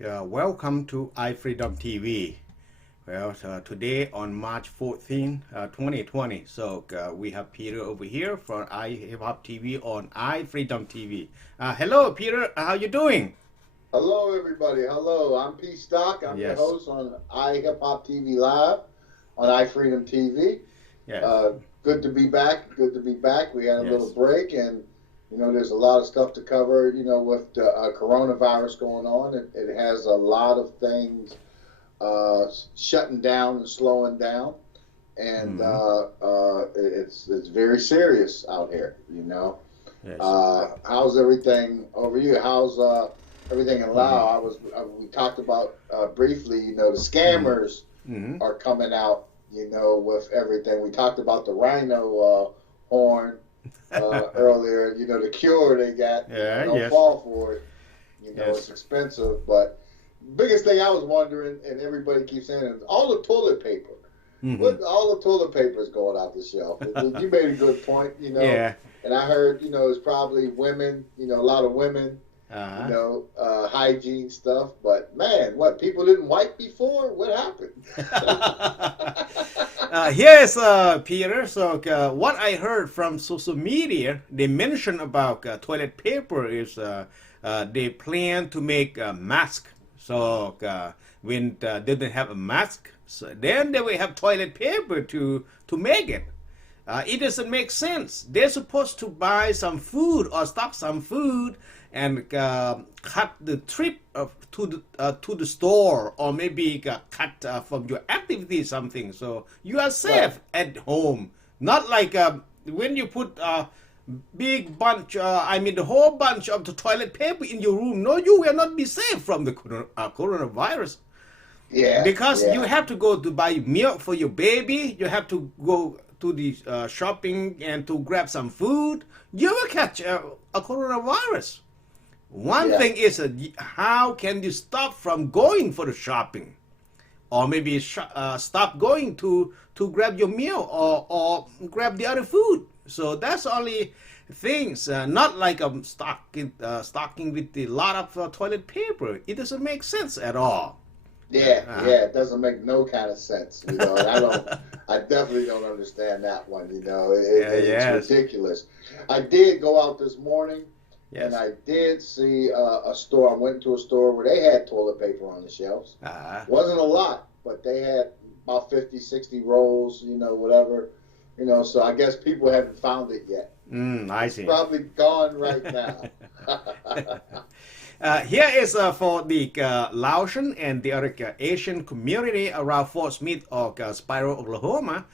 Welcome to iFreedomTV. Well, today on March 14, 2020. So we have Peter over here for iHipHopTV on iFreedomTV. Hello, Peter. How you doing? Hello, everybody. Hello, I'm P Stock. I'm your host on iHipHopTV Live on iFreedomTV. Yes. Good to be back. Good to be back. We had a little break, and there's a lot of stuff to cover. With the coronavirus going on, it has a lot of things shutting down and slowing down, and it's very serious out here. Yes. How's everything over you? How's everything in Laos? We talked about briefly. The scammers are coming out. With everything. We talked about the rhino horn earlier. The cure they got. Don't fall for it. It's expensive, but biggest thing I was wondering, and everybody keeps saying, is all the toilet paper. All the toilet paper is going out the shelf. You made a good point. Yeah. And I heard, it's probably women. A lot of women. Hygiene stuff, but man, what, people didn't wipe before? What happened? Yes, Peter. So what I heard from social media, they mentioned about toilet paper is they plan to make a mask. So when they didn't have a mask, so then they will have toilet paper to make it. It doesn't make sense. They're supposed to buy some food or stock some food and cut the trip to the store, or maybe cut from your activity something, so you are safe at home. Not like when you put a big bunch, the whole bunch of the toilet paper in your room. No, you will not be safe from the coronavirus. Yeah. Because you have to go to buy milk for your baby. You have to go to the shopping and to grab some food. You will catch a coronavirus. One thing is, how can you stop from going for the shopping, or maybe stop going to grab your meal or grab the other food? So that's only things, not like stocking with a lot of toilet paper. It doesn't make sense at all. It doesn't make no kind of sense. And I definitely don't understand that one. It's ridiculous. I did go out this morning. Yes. And I did see a store. I went to a store where they had toilet paper on the shelves. Wasn't a lot, but they had about 50, 60 rolls, whatever. So I guess people haven't found it yet. I see. It's probably gone right now. Here is for the Laotian and the other Asian community around Fort Smith or Spiro, Oklahoma.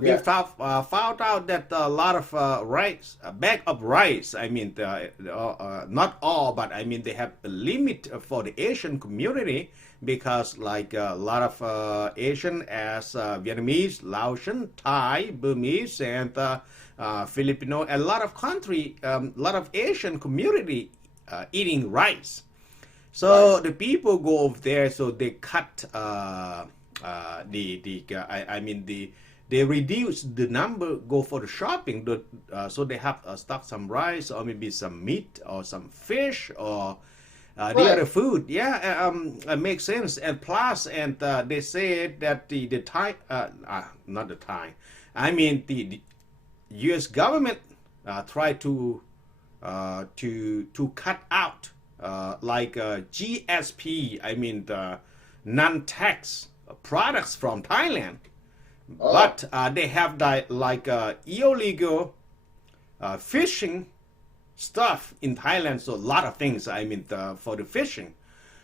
We found out that a lot of rice, a bag of rice, not all, but they have a limit for the Asian community, because like a lot of Asian as Vietnamese, Laotian, Thai, Burmese, and Filipino, a lot of country, a lot of Asian community eating rice. So the people go over there, so they cut they reduce the number, go for the shopping, so they have stock some rice, or maybe some meat, or some fish, or the other food. It makes sense. And plus, and they say that the Thai, not the Thai, the U.S. government try to cut out like GSP, the non-tax products from Thailand. But they have illegal fishing stuff in Thailand. So a lot of things, for the fishing.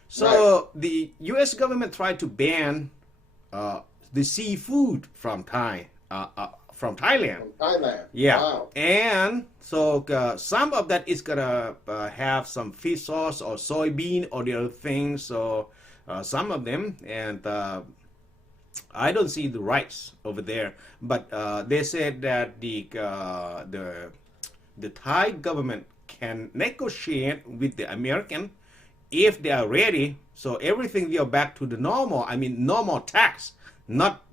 So the U.S. government tried to ban the seafood from Thailand. From Thailand. Yeah. Wow. And so some of that is gonna have some fish sauce or soybean or the other things. So some of them, and I don't see the rice over there, but they said that the Thai government can negotiate with the American if they are ready. So everything will back to the normal. Normal tax, not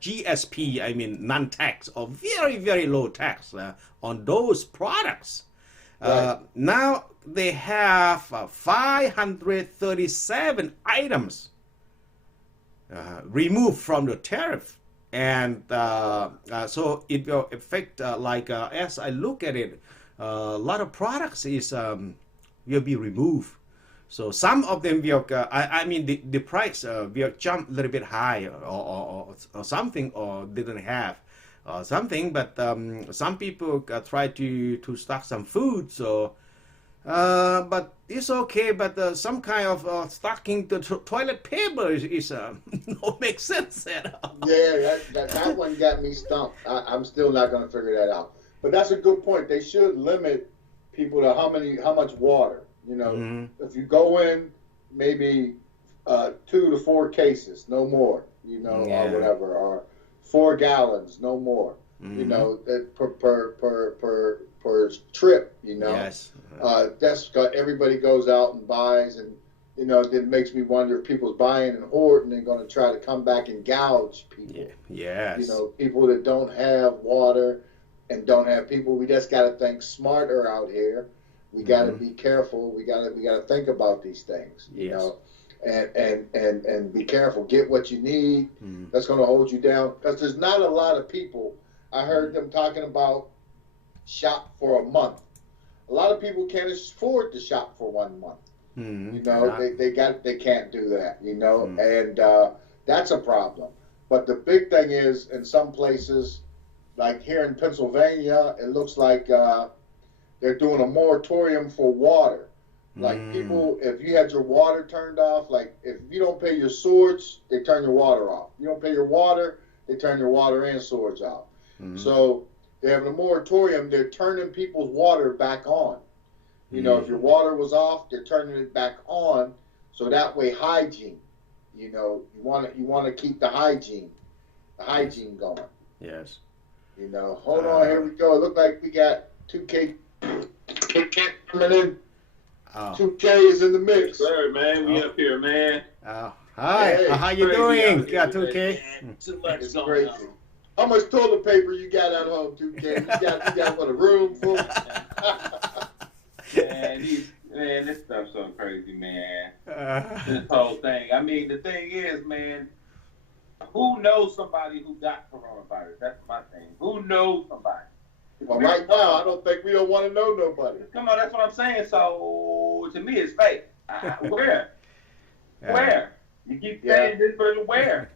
GSP. Non-tax or very, very low tax on those products. Now they have 537 items removed from the tariff, and so it will affect as I look at it, a lot of products will be removed. So some of them will, I mean, the price will jump a little bit high, or something, or didn't have something. But some people try to stock some food. So, but it's okay. But some kind of stocking the toilet paper is don't make sense at all. Yeah, that one got me stumped. I'm still not going to figure that out. But that's a good point. They should limit people to how much water. You know, if you go in, maybe 2 to 4 cases, no more. You know, or whatever, or 4 gallons, no more. You know, per trip. You know, Yes. That's everybody goes out and buys, and you know, it makes me wonder if people's buying and hoarding and going to try to come back and gouge people. Yes. You know, people that don't have water and don't have people. We just got to think smarter out here. We got to be careful. We got to think about these things, you know, and be careful. Get what you need. That's going to hold you down, because there's not a lot of people. I heard them talking about shop for a month. A lot of people can't afford to shop for 1 month. You know, they can't do that. You know, and that's a problem. But the big thing is, in some places, like here in Pennsylvania, it looks like they're doing a moratorium for water. Like people, if you had your water turned off, like if you don't pay your sewage, they turn your water off. You don't pay your water, they turn your water and sewage off. So they're having a moratorium. They're turning people's water back on. You know, if your water was off, they're turning it back on. So that way, hygiene. You know, you want to keep the hygiene going. Yes. You know, hold on, here we go. It looked like we got 2K coming in. 2K is in the mix. Yes, sir, man. We up here, man. Hi. Hey, How you doing? Yeah, 2K. Too much It's going crazy. on. How much toilet paper you got at home, 2K? You got what, a room full? Man, this stuff's so crazy, man. This whole thing. I mean, the thing is, man, who knows somebody who got coronavirus? That's my thing. Who knows somebody? Well, right now, I don't think we don't want to know nobody. Come on, that's what I'm saying. So, to me, it's fake. Where? Where? You keep saying this person, where?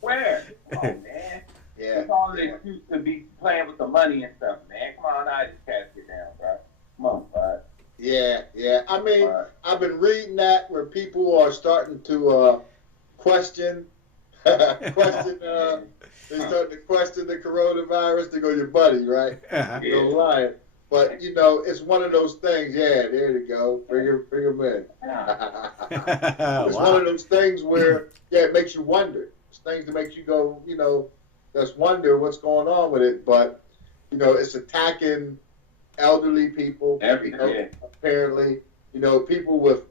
Where? Oh, man. Yeah. It's all an excuse to be playing with the money and stuff, man. Come on, now, just cast it down, bro. Come on, bud. Yeah. I mean, I've been reading that where people are starting to question, they're starting to question the coronavirus. They go, your buddy, right? No lie. But, you know, it's one of those things. Yeah, there you go. Bring him in. It's one of those things where, it makes you wonder. It's things that make you go, you know, just wonder what's going on with it. But, you know, it's attacking elderly people, apparently, you know, people with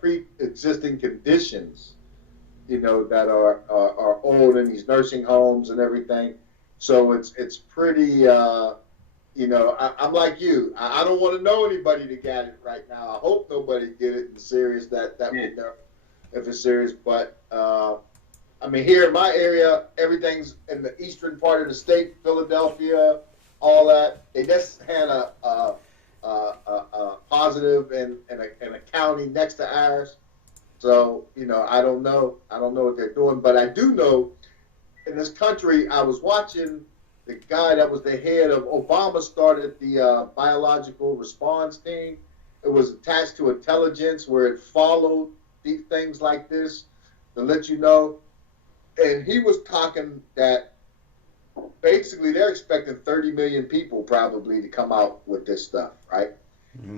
pre-existing conditions, you know, that are old in these nursing homes and everything. So it's pretty, you know, I'm like you. I don't want to know anybody that got it right now. I hope nobody did it in serious. That would know if it's serious. But I mean, here in my area, everything's in the eastern part of the state, Philadelphia, all that. They just had a positive in a county next to ours. So, you know, I don't know what they're doing, but I do know in this country, I was watching the guy that was the head of Obama started the biological response team. It was attached to intelligence where it followed these things like this to let you know. And he was talking that basically they're expecting 30 million people probably to come out with this stuff, right?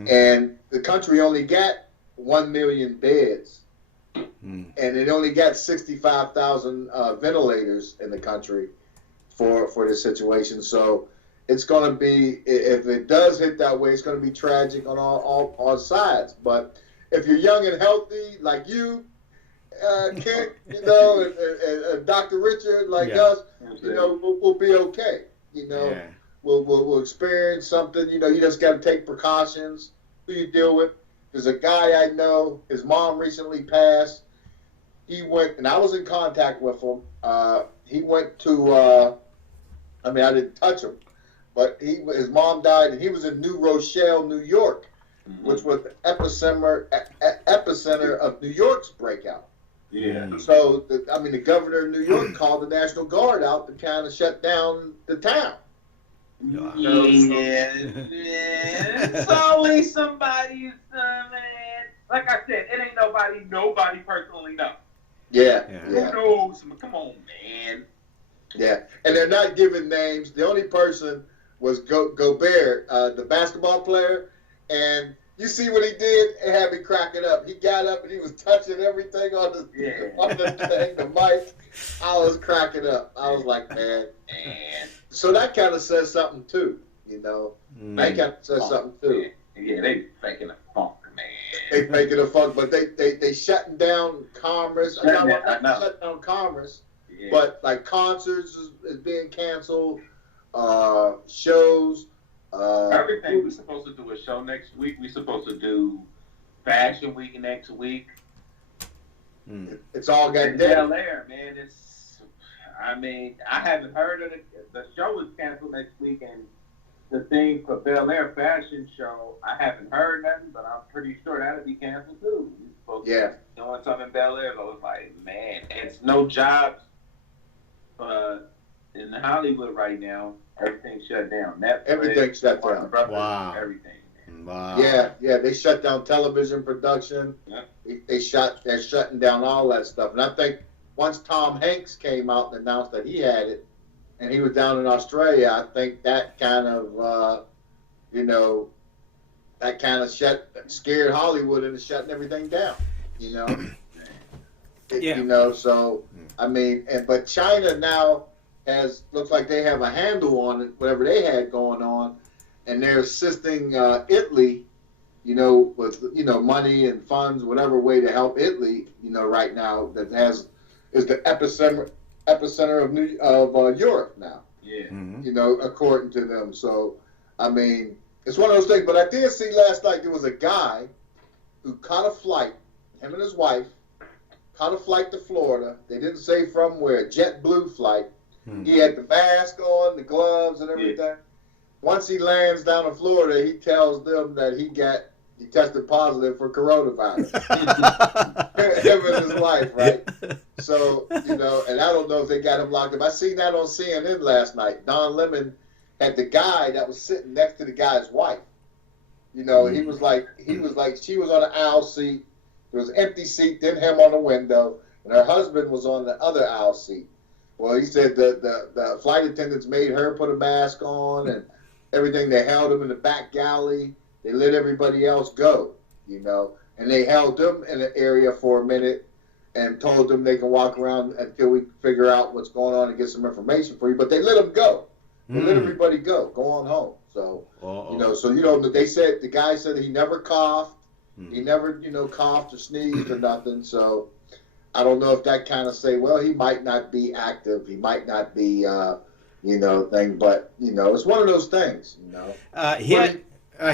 And the country only got 1 million beds. And it only got 65,000 ventilators in the country for this situation. So it's going to be, if it does hit that way, it's going to be tragic on all sides. But if you're young and healthy like you, Kent, you know, and Dr. Richard like us, you know, we'll be okay. You know, we'll experience something. You know, you just got to take precautions. Who you deal with. There's a guy I know. His mom recently passed. He went, and I was in contact with him. He went to. I mean, I didn't touch him, but his mom died, and he was in New Rochelle, New York, which was the epicenter of New York's breakout. Yeah. So, the governor of New York called the National Guard out to kind of shut down the town. Yeah. It's always somebody, man. Like I said, it ain't nobody personally knows. Yeah. Who knows? Come on, man. Yeah, and they're not giving names. The only person was Gobert, the basketball player, and you see what he did? It had me cracking up. He got up and he was touching everything on the thing, the mic. I was cracking up. I was like, man. So that kind of says something too, you know. That kind of says something too. Yeah, they faking a funk, man. They faking a funk, but they shutting down commerce. Shutting down commerce. Yeah. But like concerts is being canceled, shows. Everything. We're supposed to do a show next week. We're supposed to do Fashion Week next week. It's all got dead. Bel Air, man. I haven't heard of the show is canceled next week, and the thing for Bel Air fashion show, I haven't heard nothing, but I'm pretty sure that'll be canceled too. We're supposed to be doing something in Bel Air. So I was like, man, it's no jobs. In Hollywood right now, everything's shut down. Netflix, everything's shut down. Wow. Everything. Man. Wow. Yeah. They shut down television production. Yeah. They're shutting down all that stuff. And I think once Tom Hanks came out and announced that he had it, and he was down in Australia, I think that kind of, scared Hollywood into shutting everything down. You know. You know, so but China now looks like they have a handle on it, whatever they had going on, and they're assisting Italy, with money and funds, whatever way to help Italy, right now that is the epicenter of Europe now. Yeah. According to them. So it's one of those things. But I did see last night there was a guy who caught a flight, him and his wife. Caught a flight to Florida. They didn't say from where. JetBlue flight. He had the mask on, the gloves, and everything. Yeah. Once he lands down in Florida, he tells them that he tested positive for coronavirus. Him and his wife, right? So, and I don't know if they got him locked up. I seen that on CNN last night. Don Lemon had the guy that was sitting next to the guy's wife. He was like, she was on an aisle seat. There was an empty seat, then him on the window, and her husband was on the other aisle seat. Well, he said the flight attendants made her put a mask on and everything. They held him in the back galley. They let everybody else go, and they held them in an area for a minute and told them they can walk around until we figure out what's going on and get some information for you. But they let them go. They let everybody go on home. So, they said, the guy said that he never coughed. He never, coughed or sneezed or nothing. So I don't know if that kind of say, well, he might not be active. He might not be, thing. But, it's one of those things,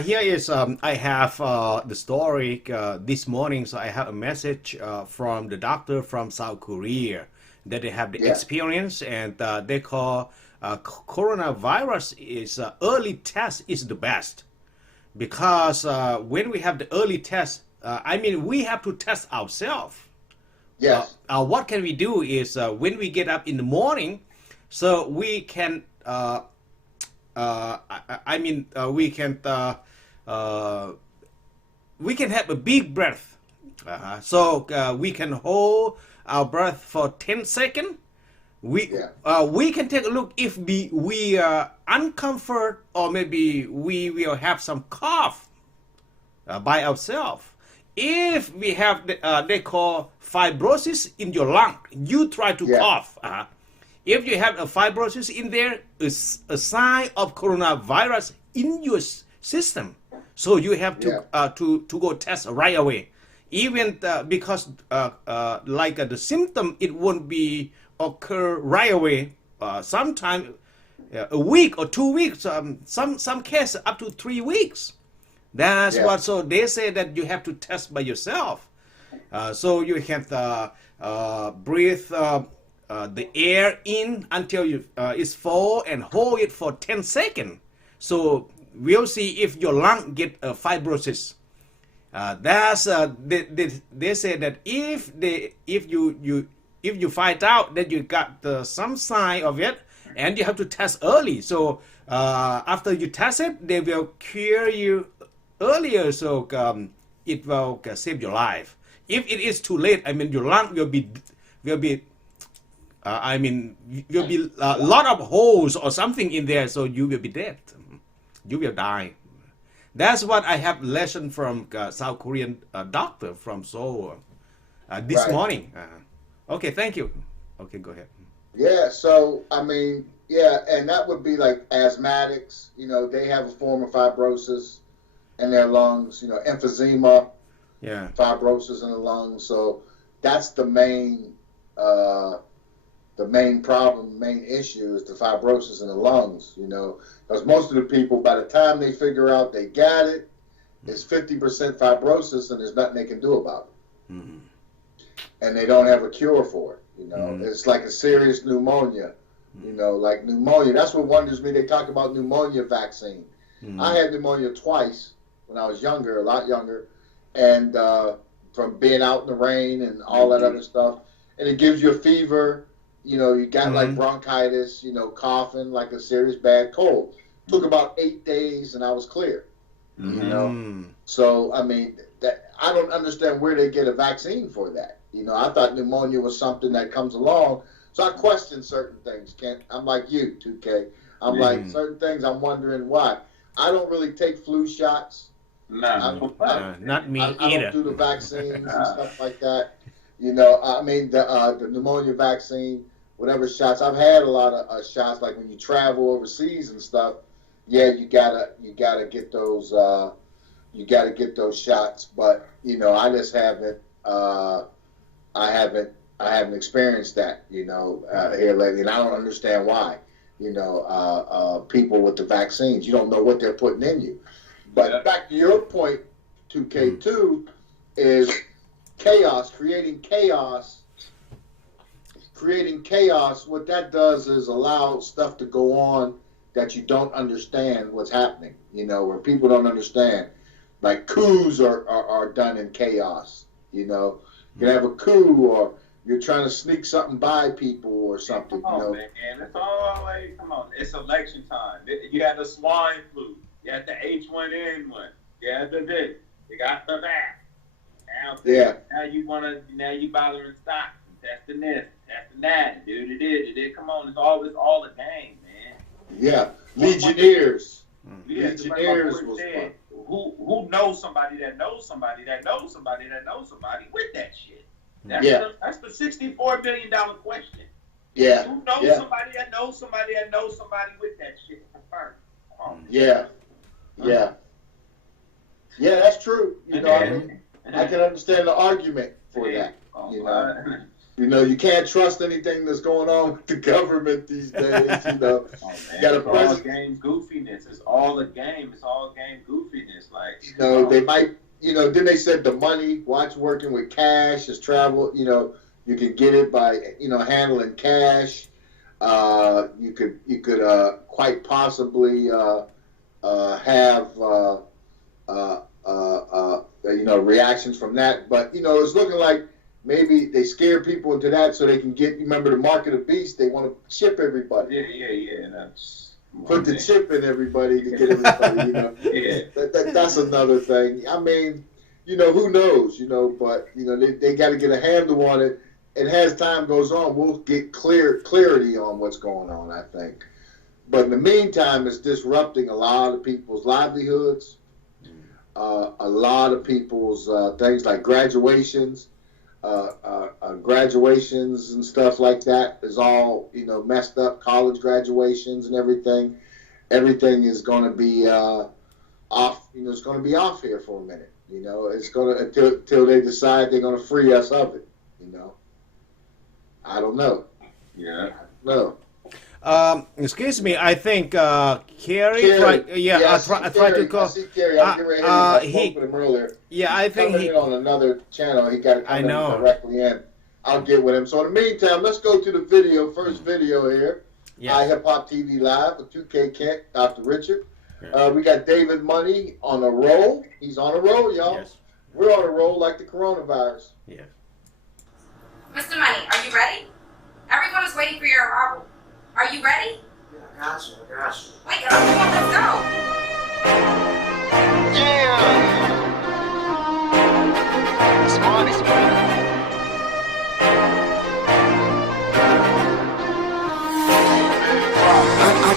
Here is, I have the story this morning. So I have a message from the doctor from South Korea that they have the experience, and they call coronavirus is early test is the best. Because when we have the early test, we have to test ourselves. Yes. What can we do is when we get up in the morning, so we can, we can have a big breath. So we can hold our breath for 10 seconds. We can take a look if we are uncomfort, or maybe we will have some cough by ourselves. If we have they call fibrosis in your lung, you try to cough. If you have a fibrosis in there, it's a sign of coronavirus in your system. So you have to go test right away. Even because the symptom, it won't be occur right away. Sometime a week or 2 weeks. Some cases up to 3 weeks. That's Yeah. what. So they say that you have to test by yourself. So you can breathe the air in until it's full and hold it for 10 seconds. So we'll see if your lung get fibrosis. They say that if you find out that you got some sign of it, and you have to test early. So after you test it, they will cure you earlier. So it will save your life. If it is too late, I mean, your lung will be will be a lot of holes or something in there, so you will be dead. You will die. That's what I have lesson from South Korean doctor from Seoul this Right. morning. Okay, thank you. Okay, go ahead. Yeah, so I mean, yeah, and that would be like asthmatics. You know, they have a form of fibrosis in their lungs. You know, emphysema, Yeah. fibrosis in the lungs. So that's the main problem, main issue is the fibrosis in the lungs. You know, because most of the people, by the time they figure out they got it, it's 50% fibrosis, and there's nothing they can do about it. Mm-hmm. And they don't have a cure for it. You know, Mhm. it's like a serious pneumonia. You know, like pneumonia. That's what wonders me. They talk about pneumonia vaccine. Mm-hmm. I had pneumonia twice when I was younger, a lot younger, and from being out in the rain and all that other stuff. And it gives you a fever. You know, you got like bronchitis. You know, coughing like a serious bad cold. Took about 8 days, and I was clear. You know, so I mean, that I don't understand where they get a vaccine for that. You know, I thought pneumonia was something that comes along. So I question certain things. I'm like you, 2K. I'm like certain things. I'm wondering why. I don't really take flu shots. Not me I either. don't do the vaccines and stuff like that. You know, I mean the pneumonia vaccine, whatever shots. I've had a lot of shots. Like when you travel overseas and stuff. Yeah, you gotta get those. You gotta get those shots. But you know, I just haven't. I haven't experienced that, you know, here lately, and I don't understand why. You know, people with the vaccines, you don't know what they're putting in you. But back to your point, 2K2, is chaos, creating chaos. Creating chaos, what that does is allow stuff to go on that you don't understand what's happening, you know, where people don't understand. Like coups are done in chaos, you know. You can have a coup, or you're trying to sneak something by people or something. Come on, you know? man. It's always, come on. It's election time. You had the swine flu. You had the H1N1. You had the this. You got the that. Now you bothering stocks and testing this, testing that. Dude, it is. Come on, it's all a game, man. Yeah, Legionnaires. Yeah, Legionnaires was fun. Who knows somebody that knows somebody that knows somebody that knows somebody with that shit? That's the $64 million question. Yeah. Who knows somebody that knows somebody that knows somebody with that shit? Confirmed. Come on. Yeah, that's true. You know, I mean, I can understand the argument for that. You know, you can't trust anything that's going on with the government these days. You know, you got a all president. game goofiness. It's all a game. It's all game goofiness. Like, You know, they might. You know, then they said the money. Watch working with cash is travel. You know, you can get it by handling cash. You could quite possibly have reactions from that. But it's looking like maybe they scare people into that so they can get. Remember the mark of the beast? They want to chip everybody. Yeah. That's Put the chip in everybody to get everybody. That's another thing. I mean, who knows? But they got to get a handle on it. And as time goes on, we'll get clarity on what's going on, I think. But in the meantime, it's disrupting a lot of people's livelihoods, a lot of people's things like graduations. Graduations and stuff like that is all messed up. College graduations and everything is going to be off. It's going to be off here for a minute. It's going to until they decide they're going to free us of it. I don't know. Yeah. No. Excuse me. I think Kerry. Kerry. I tried to call. I see Kerry. I'm getting ready to hit him. I spoke with him earlier. Yeah, I think coming in on another channel. He got to come in directly in. I'll get with him. So in the meantime, let's go to the video. First video here. Yes. iHipHopTV Live with 2K Kent, Dr. Richard. Yes. We got David Money on a roll. He's on a roll, y'all. Yes. We're on a roll like the coronavirus. Yeah. Mr. Money, are you ready? Everyone is waiting for your arrival. Are you ready? Yeah, I got you. Wake up, come on, let's go. Yeah. It's money.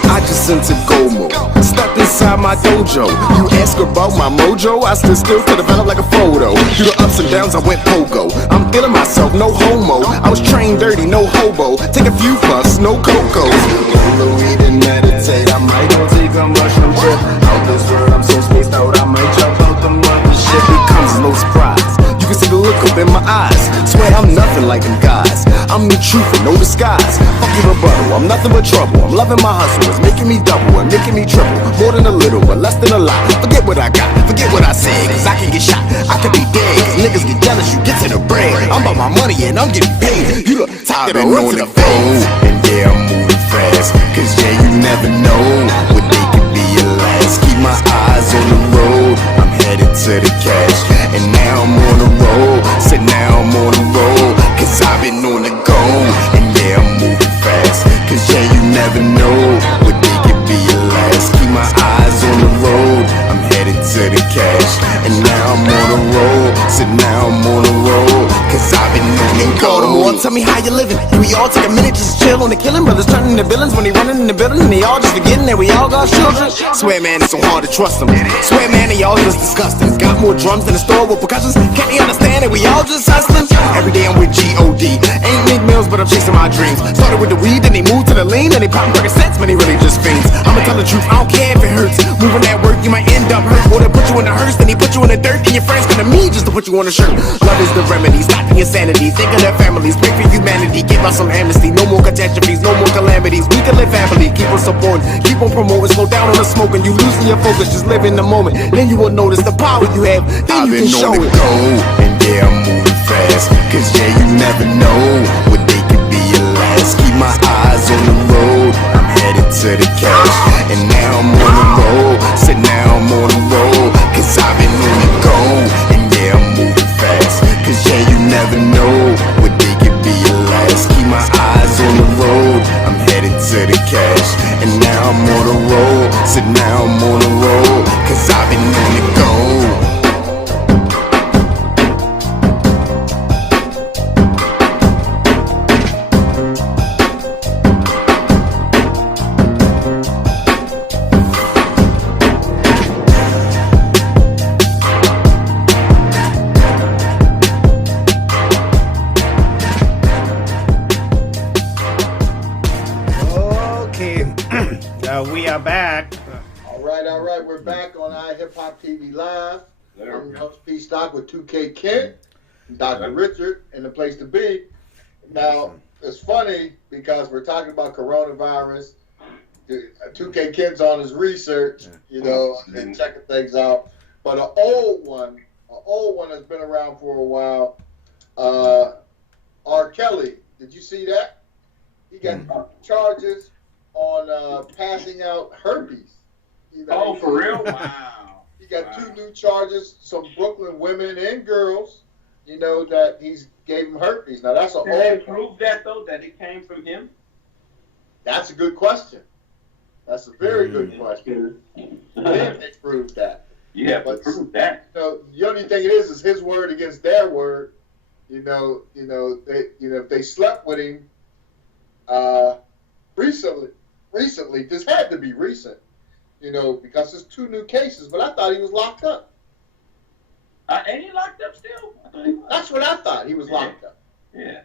I just sent to Gomo, stepped inside my dojo. You ask about my mojo, I stood still to develop like a photo. Through the ups and downs, I went pogo. I'm feeling myself, no homo. I was trained dirty, no hobo. Take a few puffs, no cocoa. Roll weed and meditate. I might go take a mushroom trip. Out this world, I'm so spaced out. I might jump out the mothership. It comes no surprise. You can see the look up in my eyes. Swear I'm nothing like them guys. I'm the truth and no disguise. Fuck your rebuttal, I'm nothing but trouble. I'm loving my hustle, it's making me double and making me triple. More than a little, but less than a lot. Forget what I got, forget what I said, cause I can get shot, I could be dead. Cause niggas get jealous, you get to the bread. I'm about my money and I'm getting paid. You look tired of on the phone. And yeah, I'm moving fast. Cause yeah, you never know what they could be at last. Keep my eyes on the road, I'm headed to the cash. And now I'm on the roll, said now I'm on the roll. Cause I've been on the go. And yeah, I'm moving fast. Cause yeah, you never know what they could be at last. Keep my eyes on the road, I'm headed to the cash. And now I'm on the roll, said now I'm on the roll. Cause I've been on the go. Tell me how you living. Do we all take a minute just to chill on the killing? Brothers turning into villains when they running in the building. And they all just forgetting that we all got children. Swear man, it's so hard to trust them. Swear man, they all just disgusting. Got more drums than a store with percussions. Can't they understand that we all just hustling? Every day I'm with G.O.D. Ain't Nick Mills, but I'm chasing my dreams. Started with the weed, then they moved to the lean. And they poppin' Percocets, man, they really just fiends. I'ma tell the truth, I don't care if it hurts. Moving that work, you might end up hurt. Or they put you in the hearse, then they put you in the dirt. And your friends come to me just to put you on a shirt. Love is the remedy, stop the insanity. Think of their families, pray for humanity. Give us some amnesty, no more catastrophes, no more calamities. We can live happily, keep on supporting, keep on promoting. Slow down on the smoking, you losing your focus, just live in the moment. Then you will notice the power you have, then you can show it. Go, and yeah, I'm moving fast. Cause yeah, you never know what they could be at last. Keep my eyes on the road, I'm headed to the cash. And now I'm on the roll, said now I'm on the roll. Cause I've been on the go, and yeah, I'm moving fast. Cause yeah, you never know what they could be at last. Keep my eyes on the road, I'm headed to the cash. And now I'm on the roll, said now I'm on the roll. Cause I've been on the go. We are back. All right. We're back on iHipHopTV Live. I'm your host, P. Stock, with 2K Kent, Dr. Richard, and the place to be. Now, it's funny because we're talking about coronavirus. 2K Kent's on his research, and checking things out. But an old one that's been around for a while, R. Kelly. Did you see that? He got charges on passing out herpes. Oh, for real? Wow. He got 2 new charges, some Brooklyn women and girls, that he's gave them herpes. Now, that's an Can they prove that, though, that it came from him? That's a good question. That's a very good question. Then they proved that. Yeah, but prove that. The only thing it is his word against their word. If they slept with him recently, this had to be recent, because there's 2 new cases, but I thought he was locked up. Ain't he locked up still? That's what I thought. He was locked up. Yeah.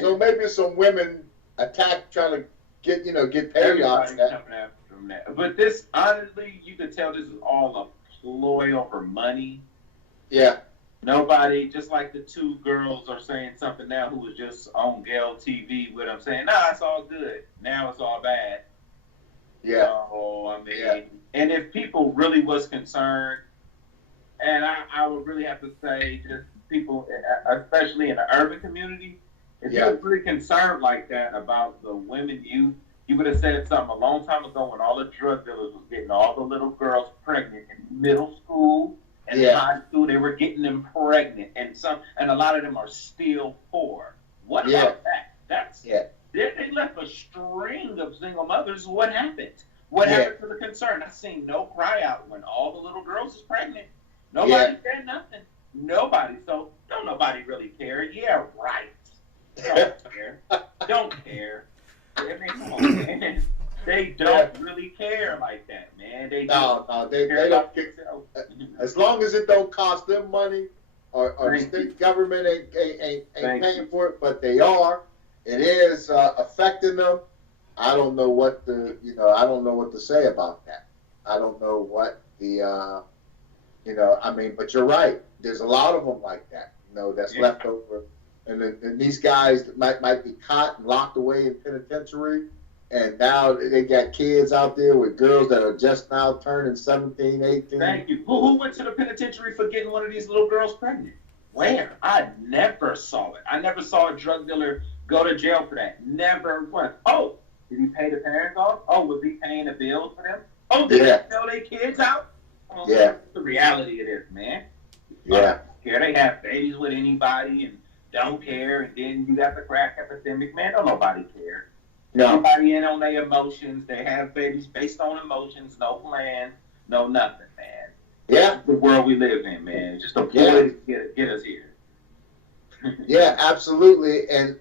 So maybe some women trying to get paid off that. From that. But this, honestly, you could tell this is all a ploy over money. Yeah. Nobody, just like the two girls are saying something now who was just on Gale TV with them saying, nah, it's all good. Now it's all bad. Yeah. So, I mean, and if people really was concerned, and I would really have to say just people, especially in the urban community, if you were really concerned like that about the women, youth, you would have said something a long time ago when all the drug dealers was getting all the little girls pregnant in middle school and high school. They were getting them pregnant, and a lot of them are still poor. What about that? That's they left a string of single mothers. What happened? What happened to the concern? I seen no cry out when all the little girls is pregnant. Nobody said nothing. Nobody. So don't nobody really care. Yeah, right. Don't care. Don't care. I mean, come on, man. They don't really care like that, man. They don't care. As long as it don't cost them money, or the state government ain't paying for it, but they are. It is affecting them. I don't know what I don't know what to say about that. I don't know what the I mean, but you're right. There's a lot of them like that, that's left over. And these guys might be caught and locked away in penitentiary, and now they got kids out there with girls that are just now turning 17, 18. Thank you. Who went to the penitentiary for getting one of these little girls pregnant? Where? I never saw it. I never saw a drug dealer go to jail for that. Never once. Oh, did he pay the parents off? Oh, was he paying the bills for them? Oh, did they sell their kids out? Oh, that's the reality of this, man. Care they have babies with anybody and don't care, and then you got the crack epidemic. Man, don't nobody care. Nobody in on their emotions. They have babies based on emotions, no plan, no nothing, man. That's the world we live in, man. Just a ploy to get us here. Yeah, absolutely. And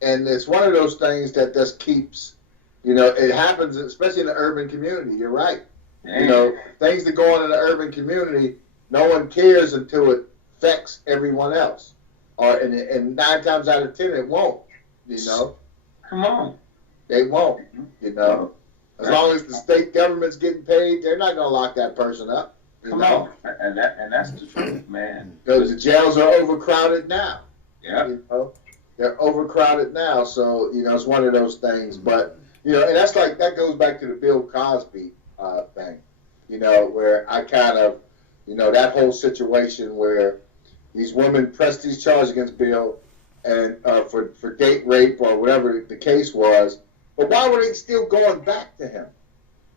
it's one of those things that just keeps, it happens, especially in the urban community. You're right. Things that go on in the urban community, no one cares until it affects everyone else. And 9 times out of 10, it won't, Come on. They won't, As long as the state government's getting paid, they're not going to lock that person up. Come on. And that's the truth, man. Because the jails are overcrowded now. Yeah. They're overcrowded now, so, it's one of those things. But, and that's that goes back to the Bill Cosby thing, where I kind of, that whole situation where these women pressed these charges against Bill and for date rape or whatever the case was. But why were they still going back to him?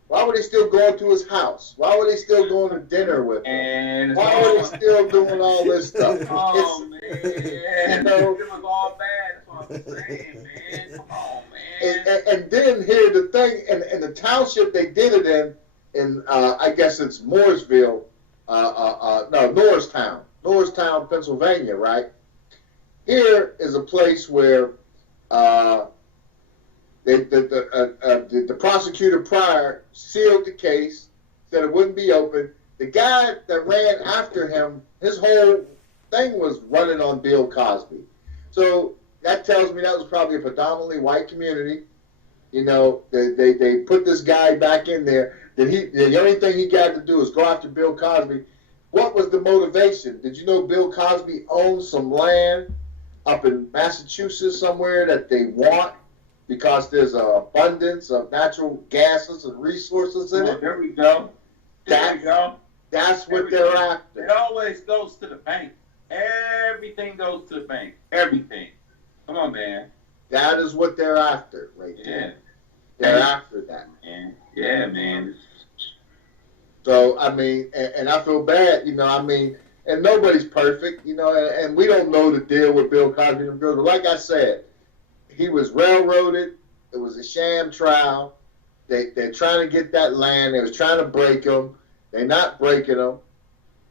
Why were they still going to his house? Why were they still going to dinner with him? Why were they still doing all this stuff? Oh, man. It was all bad. That's what I'm saying, man. Come on, man. And then here the thing, in the township they did it in I guess it's Mooresville, Norristown, Pennsylvania, right? Here is a place where the prosecutor prior sealed the case, said it wouldn't be open. The guy that ran after him, his whole thing was running on Bill Cosby. So that tells me that was probably a predominantly white community. They put this guy back in there. The only thing he got to do is go after Bill Cosby. What was the motivation? Did you know Bill Cosby owns some land up in Massachusetts somewhere that they want because there's an abundance of natural gases and resources in it? There we go. That's what they're after. It always goes to the bank. Everything goes to the bank. Everything. Come on, man. That is what they're after right there. They're after that. Man. Yeah, man. So, I mean, and I feel bad, and nobody's perfect, and we don't know the deal with Bill Cosby and Bill. But like I said, he was railroaded. It was a sham trial. They're trying to get that land. They was trying to break him. They're not breaking him.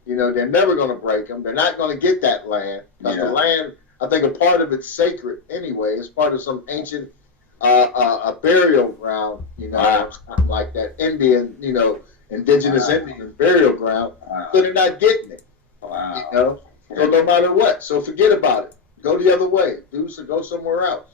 They're never going to break him. They're not going to get that land. Because the land, I think a part of it's sacred anyway. It's part of some ancient a burial ground, something like that. Indigenous Indian burial ground. So they're not getting it. So no matter what. So forget about it. Go the other way. Go somewhere else.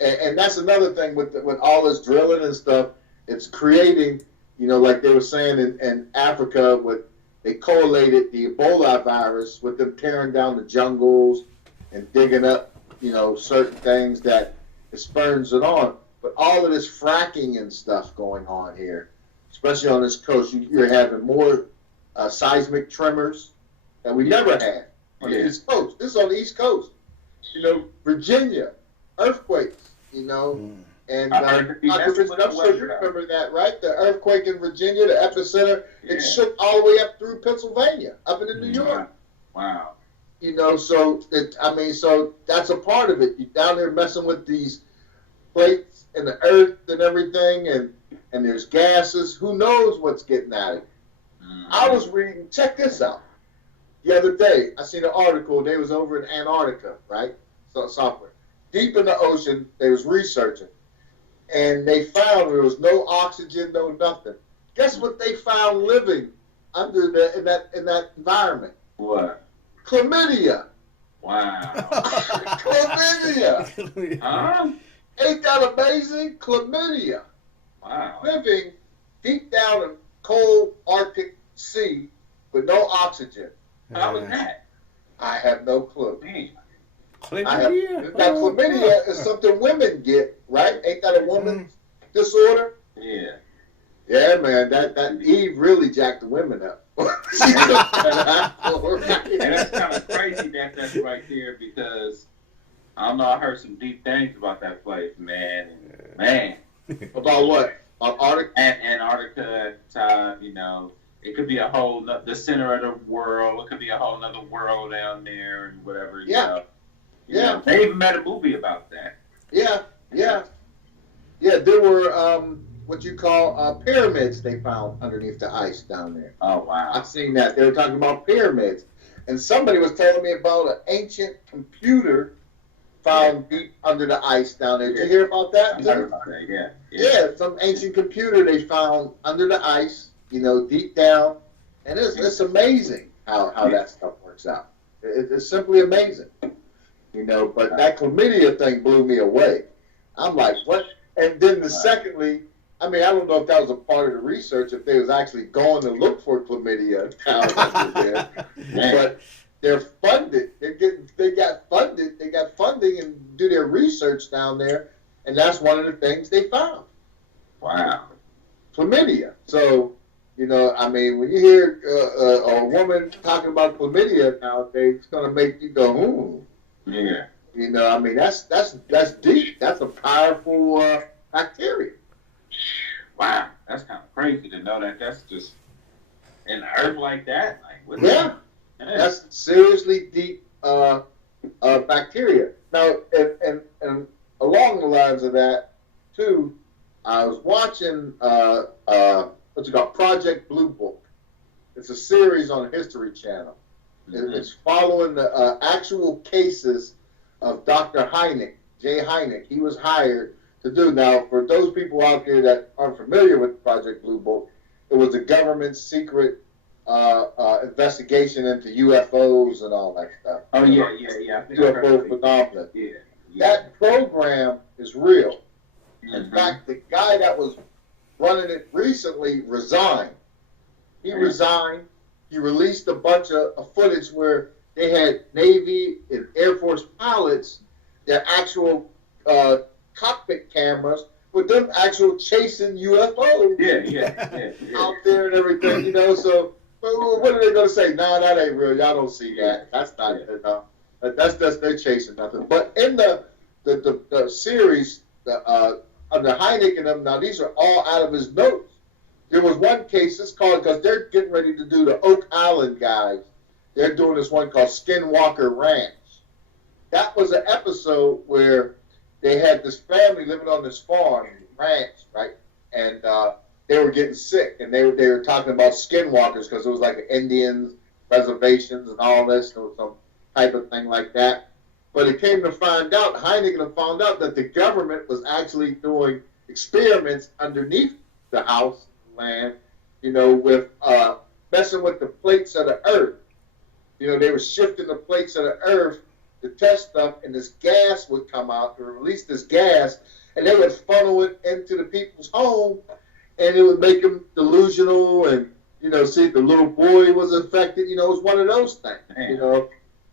And that's another thing with all this drilling and stuff. It's creating, like they were saying in Africa with they correlated the Ebola virus with them tearing down the jungles and digging up, certain things that it spurns it on. But all of this fracking and stuff going on here, especially on this coast, you're having more seismic tremors that we never had on the East Coast. This is on the East Coast. Virginia, earthquakes, and I'm sure you remember that, right? The earthquake in Virginia, the epicenter, it shook all the way up through Pennsylvania, up into New York. Wow. So that's a part of it. You're down there messing with these plates and the earth and everything, and there's gases. Who knows what's getting at it? I was reading, check this out. The other day, I seen an article. They was over in Antarctica, right? Somewhere. Deep in the ocean, they was researching. And they found there was no oxygen, no nothing. Guess what they found living under in that environment? What? Chlamydia. Wow. Chlamydia. Huh? Ain't that amazing? Chlamydia. Wow. Living deep down in cold Arctic sea with no oxygen. How was that? I have no clue. Chlamydia. Now, chlamydia is something women get, right? Ain't that a woman's disorder? Yeah. Yeah, man. That Eve really jacked the women up. And that's kind of crazy that's right there, because I don't know, I heard some deep things about that place, man. Man. About what? Antarctica? Antarctica at the time, it could be the center of the world. It could be a whole nother world down there and whatever. Yeah. Yeah. They even made a movie about that. Yeah. There were what you call pyramids they found underneath the ice down there. Oh wow! I've seen that. They were talking about pyramids, and somebody was telling me about an ancient computer found deep under the ice down there. Did you hear about that? I heard about that. Yeah, some ancient computer they found under the ice, deep down, and it's amazing how that stuff works out. It's simply amazing. But that chlamydia thing blew me away. I'm like, what? And then secondly, I don't know if that was a part of the research, if they was actually going to look for chlamydia down there, but they're funded. They got funding and do their research down there, and that's one of the things they found. Wow. Chlamydia. So, when you hear a woman talking about chlamydia nowadays, it's going to make you go, Yeah. That's deep. That's a powerful bacteria. Wow, that's kind of crazy to know that that's just in the earth like that. Like, That's seriously deep bacteria. Now, and along the lines of that too, I was watching what's it called, Project Blue Book. It's a series on History Channel. Mm-hmm. It's following the actual cases of Dr. Hynek, Jay Hynek. He was hired to do. Now, for those people out there that aren't familiar with Project Blue Book, it was a government secret investigation into UFOs and all that stuff. Oh, yeah. UFO phenomenon. Yeah. That program is real. Mm-hmm. In fact, the guy that was running it recently resigned. He resigned. He released a bunch of footage where they had Navy and Air Force pilots, their actual cockpit cameras, with them actual chasing UFOs out there and everything, So, what are they going to say? No, that ain't real. Y'all don't see that. That's not it. No. That's they're chasing nothing. But in the series, under Hynek and them, now these are all out of his notes. There was one case, it's called, because they're getting ready to do the Oak Island guys. They're doing this one called Skinwalker Ranch. That was an episode where they had this family living on this farm, ranch, right? And they were getting sick, and they were talking about skinwalkers because it was like Indians, reservations, and all this, or some type of thing like that. But it came to find out, Heineken found out that the government was actually doing experiments underneath the house, land, with messing with the plates of the earth. They were shifting the plates of the earth to test stuff, and this gas would come out to release this gas, and they would funnel it into the people's home, and it would make them delusional and see if the little boy was affected. It was one of those things.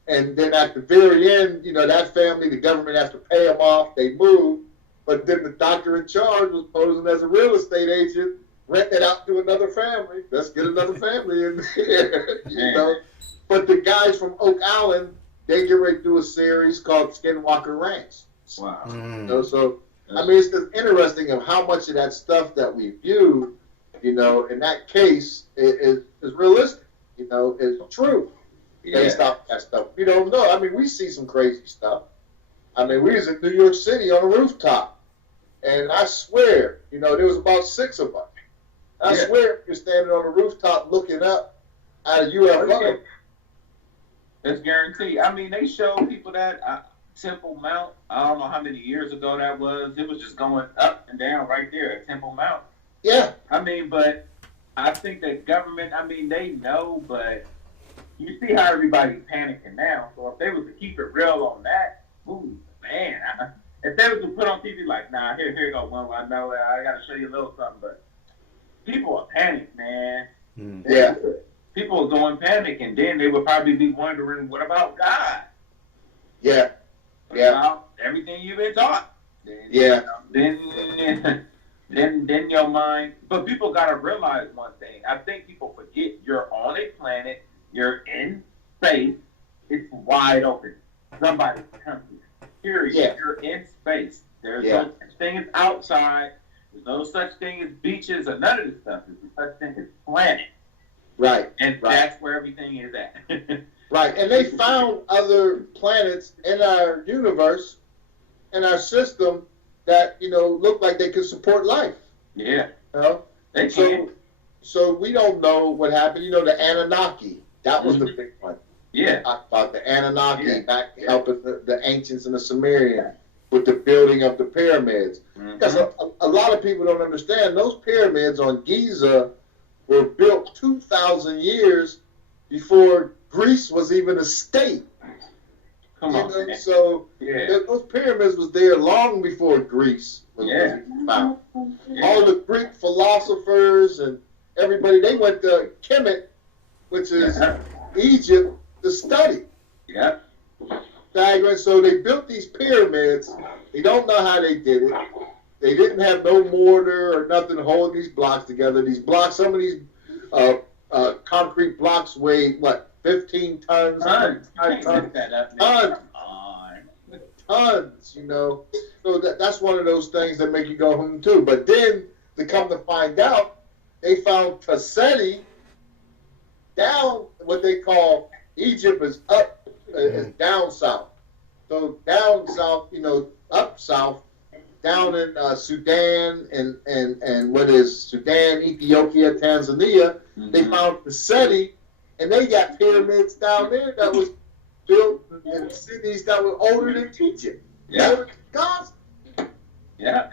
And then at the very end, that family, the government has to pay them off. They move, but then the doctor in charge was posing as a real estate agent, rent it out to another family. Let's get another family in there. But the guys from Oak Island, they get ready to do a series called Skinwalker Ranch. Wow. So I mean, it's just interesting of how much of that stuff that we view, in that case, is realistic. Is true. Based off that stuff. We don't know. I mean, we see some crazy stuff. I mean, we was in New York City on a rooftop, and I swear, there was about 6 of us. I swear, you're standing on a rooftop looking up at a UFO. That's guaranteed. I mean, they showed people that Temple Mount. I don't know how many years ago that was. It was just going up and down right there at Temple Mount. Yeah. I mean, but I think the government. I mean, they know, but. You see how everybody's panicking now. So if they was to keep it real on that, ooh, man. If they was to put on TV like, nah, here you go, one. I know I got to show you a little something, but people are panicked, man. Yeah. People are going panic, and then they would probably be wondering, what about God? Yeah. What about everything you've been taught? Then your mind. But people got to realize one thing. I think people forget you're on a planet. You're in space. It's wide open. Somebody come here. Period. Yeah. You're in space. There's no such thing as outside. There's no such thing as beaches or none of this stuff. There's no such thing as planet. Right. And that's where everything is at. Right. And they found other planets in our universe, in our system, that, look like they could support life. Yeah. They can. So we don't know what happened. The Anunnaki. That was the big one. Yeah. About the Anunnaki back helping the ancients and the Sumerians with the building of the pyramids. Because a lot of people don't understand, those pyramids on Giza were built 2,000 years before Greece was even a state. Come on. So those pyramids was there long before Greece was found. All the Greek philosophers and everybody, they went to Kemet, which is Egypt, to study. Yeah. So they built these pyramids. They don't know how they did it. They didn't have no mortar or nothing to hold these blocks together. These blocks, some of these concrete blocks weigh, 15 tons? Tons. So that's one of those things that make you go, too. But then, to come to find out, they found Cassette down what they call Egypt is up, is down south. So down south, up south, down in Sudan and what is Sudan, Ethiopia, Tanzania, they found Cassette, and they got pyramids down there that was built in cities that were older than Egypt. Yeah. Gaza. Yeah.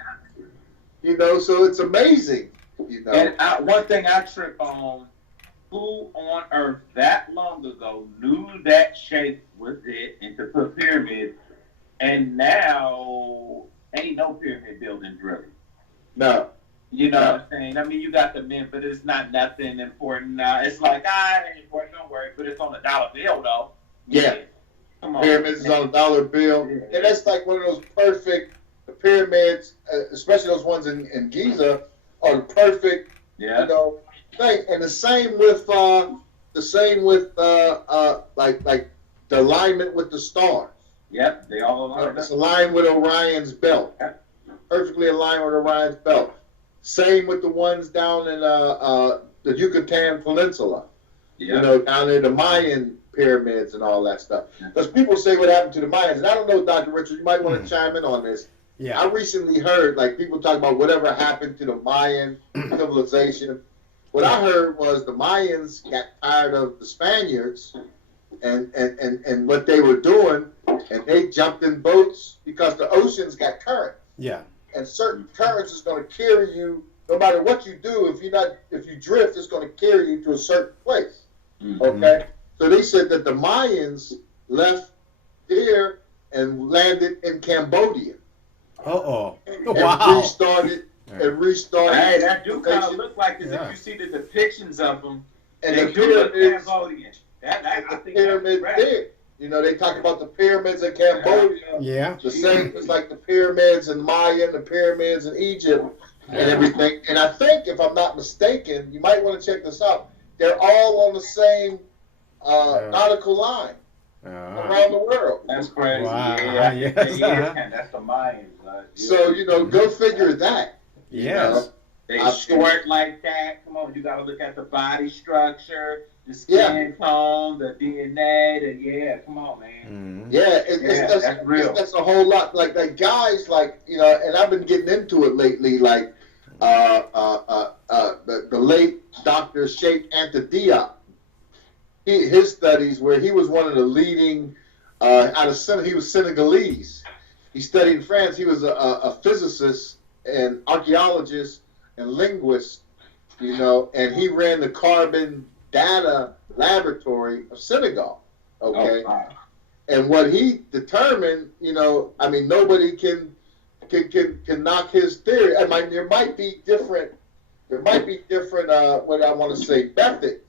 So it's amazing. And one thing I trip on, who on earth that long ago knew that shape was it and to put pyramids, and now ain't no pyramid building really. No. You know what I'm saying? I mean, you got the men, but it's not nothing important. It's like, it ain't important, don't worry, but it's on a dollar bill, though. Yeah. Come on. Pyramids is on a dollar bill. Yeah. And that's like one of those perfect pyramids, especially those ones in Giza, are the perfect, thing. And the same with like the alignment with the stars. Yep, they all align. It's aligned with Orion's belt. Yep. Perfectly aligned with Orion's belt. Same with the ones down in the Yucatan Peninsula. Yeah. Down in the Mayan pyramids and all that stuff. Because people say what happened to the Mayans, and I don't know, Dr. Richard, you might want to chime in on this. Yeah. I recently heard people talk about whatever happened to the Mayan civilization. What I heard was the Mayans got tired of the Spaniards and what they were doing, and they jumped in boats because the oceans got current. Yeah. And certain currents is going to carry you, no matter what you do. If you drift, it's going to carry you to a certain place. Mm-hmm. Okay. So they said that the Mayans left there and landed in Cambodia. Wow. And restarted and restart. Hey, that do kind of look like, because if you see the depictions of them, and they the do look pyramids, Cambodian. I think pyramids there. You know, they talk about the pyramids in Cambodia. Yeah. The same as like the pyramids in Maya and the pyramids in Egypt and everything. And I think, if I'm not mistaken, you might want to check this out. They're all on the same nautical line around the world. That's crazy. Wow. Yeah, Yes. that's the Mayans. So, you know, go figure that. Yes. They short like that. Come on, you got to look at the body structure, the skin tone, the DNA. Come on, man. That's real. That's a whole lot. Like guys, like, you know, and I've been getting into it lately. Like the late Dr. Sheikh Anta Diop. His studies, where he was one of the leading out of Senegal. He was Senegalese. He studied in France. He was a physicist and archaeologist and linguist, you know, and he ran the carbon data laboratory of Senegal. Okay. Oh, wow. And what he determined, you know, I mean, nobody can knock his theory. I mean, there might be different what I want to say, methods.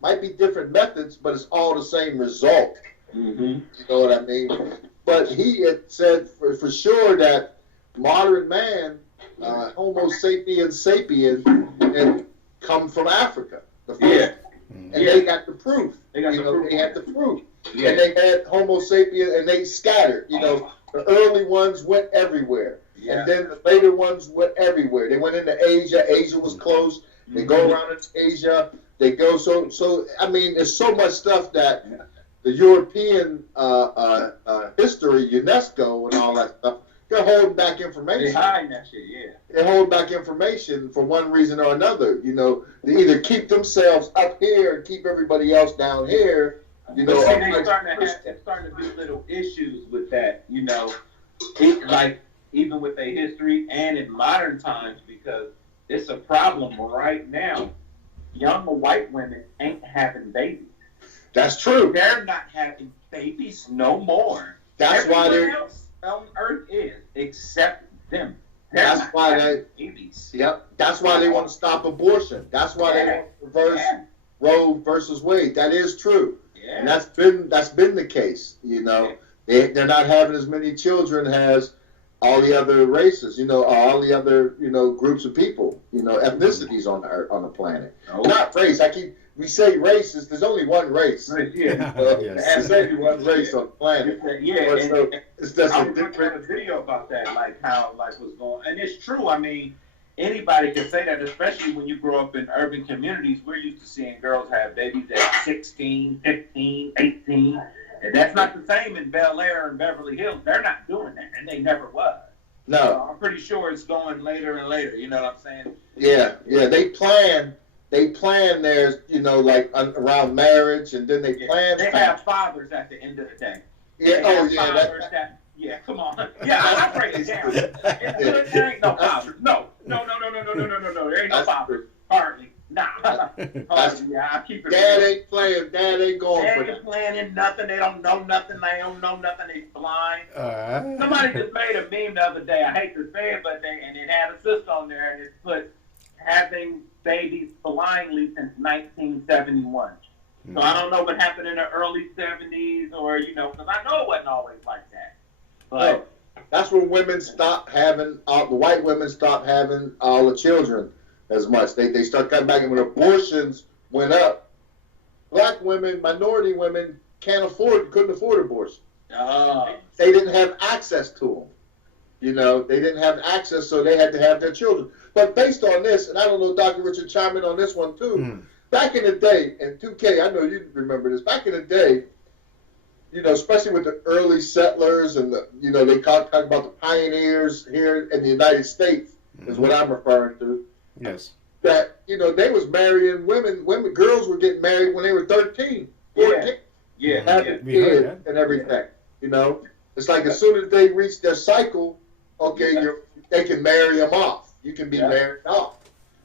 Might be different methods, but it's all the same result. Mm-hmm. You know what I mean? But he had said for sure that modern man, Homo sapiens sapiens, had come from Africa. The first. And they got the proof. They had the proof. Yeah. And they had Homo sapiens, and they scattered. You know, the early ones went everywhere. Yeah. And then the later ones went everywhere. They went into Asia. Asia was closed. They go around into Asia. They go so. I mean, there's so much stuff that the European history, UNESCO, and all that stuff, they're holding back information. They're hiding that shit, yeah. They're holding back information for one reason or another. You know, they either keep themselves up here and keep everybody else down here. You know, they're starting to be little issues with that. You know, like even with their history and in modern times, because it's a problem right now. Younger white women ain't having babies. That's true. They're not having babies no more. That's why they're else on earth is except them. That's why they babies. Yep. That's why they want to stop abortion. That's why they want to reverse Roe versus Wade. That is true. Yeah. And that's been the case. You know, they're not having as many children as all the other races, you know, all the other, you know, groups of people, you know, ethnicities on the planet. Oh. Not race. We say races. There's only one race. Yeah. There's only one race on the planet. Yeah. So it's just I was looking at a video about that, like how life was going, and it's true. I mean, anybody can say that, especially when you grow up in urban communities. We're used to seeing girls have babies at 16, 15, 18. And that's not the same in Bel Air and Beverly Hills. They're not doing that, and they never was. No. So I'm pretty sure it's going later and later. You know what I'm saying? Yeah. They plan theirs, you know, like around marriage, and then they plan. They have fathers at the end of the day. Yeah. Yeah. Come on. Yeah, I break it down. There ain't no fathers. No. There ain't no fathers. Hardly. Nah. I keep it. Dad ain't playing. Dad ain't going for that. Dad ain't playing nothing. They don't know nothing. They don't know nothing. They blind. Somebody just made a meme the other day. I hate to say it, but it had a sister on there, and it put having babies blindly since 1971. So I don't know what happened in the early 70s, or because I know it wasn't always like that. But that's when women stopped having the white women stopped having all the children as much. They start cutting back, and when abortions went up, black women, minority women couldn't afford abortion. They didn't have access to them. They didn't have access, so they had to have their children. But based on this, and I don't know, Dr. Richard, chime in on this one too. Back in the day, and 2K, I know you remember this. Back in the day, especially with the early settlers and they talk about the pioneers here in the United States, is what I'm referring to. Yes. That, they was marrying women, girls were getting married when they were 13, 14. Having kids and everything. It's like as soon as they reach their cycle, they can marry them off. You can be married off.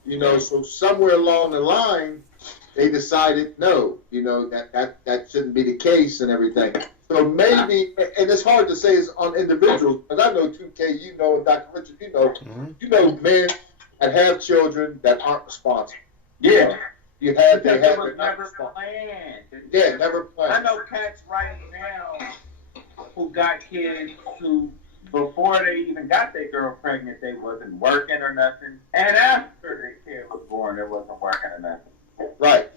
So somewhere along the line, they decided no, that shouldn't be the case and everything. So maybe, and it's hard to say it's on individuals, because I know 2K, Dr. Richard, men and have children that aren't responsible. Yeah. You had Because they it had was they're not never responsible. planned. Yeah, never planned. I know cats right now who got kids who, before they even got their girl pregnant, they wasn't working or nothing. And after their kid was born, they wasn't working or nothing. Right.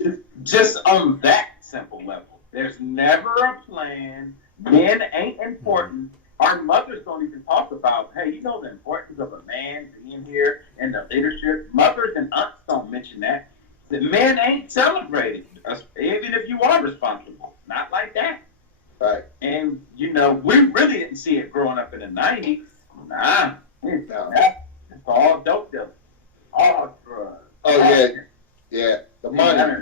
Just on that simple level. There's never a plan. Men ain't important. Our mothers don't even talk about, hey, you know the importance of a man being here and the leadership. Mothers and aunts don't mention that. The men ain't celebrated, even if you are responsible. Not like that. Right. And, you know, we really didn't see it growing up in the 90s. Nah. No. It's all dope dealers. All drugs. Oh, yeah. Yeah. The money.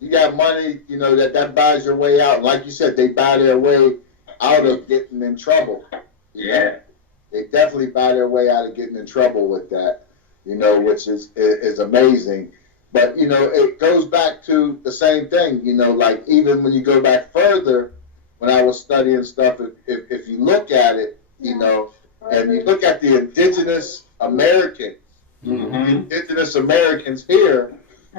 You got money, you know, that buys your way out. Like you said, they buy their way out of getting in trouble. Yeah. They definitely buy their way out of getting in trouble with that, you know, which is amazing. But, you know, it goes back to the same thing, you know, like even when you go back further, when I was studying stuff, if you look at it, you know, and you look at the indigenous Americans, indigenous Americans here,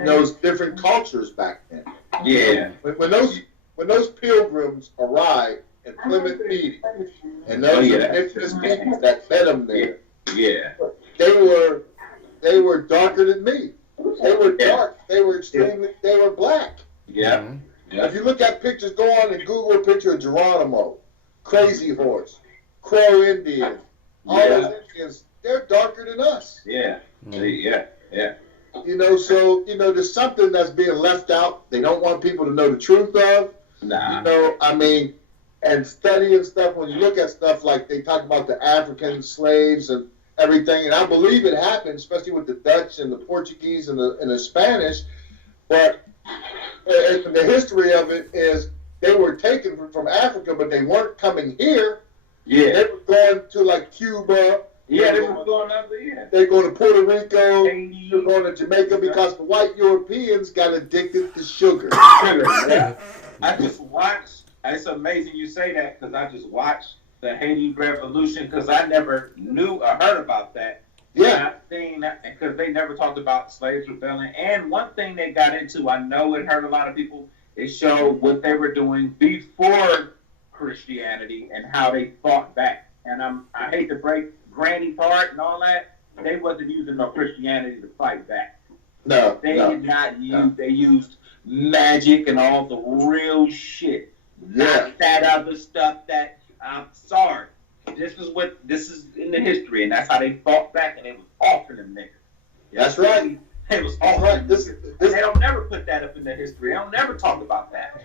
those different cultures back then. Yeah. When those pilgrims arrived at Plymouth Meeting, and those indigenous people that met them there, they were darker than me. They were dark. They were they were black. Yeah. If you look at pictures, go on and Google a picture of Geronimo, Crazy Horse, Crow Indian, all those Indians, they're darker than us. Yeah. Yeah. You know, so, you know, there's something that's being left out. They don't want people to know the truth of. Nah. You know, I mean, and studying stuff, when you look at stuff like they talk about the African slaves and everything, and I believe it happened, especially with the Dutch and the Portuguese and the Spanish, but the history of it is they were taken from Africa, but they weren't coming here. Yeah. They were going to like Cuba. Yeah, they were going up there. They're going to Puerto Rico. They're going to Jamaica because the white Europeans got addicted to sugar. Yeah. I just watched. It's amazing you say that because I just watched the Haiti Revolution because I never knew or heard about that. Yeah. I've seen that because they never talked about slaves rebelling. And one thing they got into, I know it hurt a lot of people, it showed what they were doing before Christianity and how they fought back. And I hate to break Granny's heart and all that. They wasn't using no Christianity to fight back. No. They did not use, they used magic and all the real shit. Yeah. Not that other stuff that, I'm sorry. This is in the history, and that's how they fought back, and they was offering them niggas. That's right. They was That's offering right. them niggas. They don't never put that up in the history. They don't never talk about that.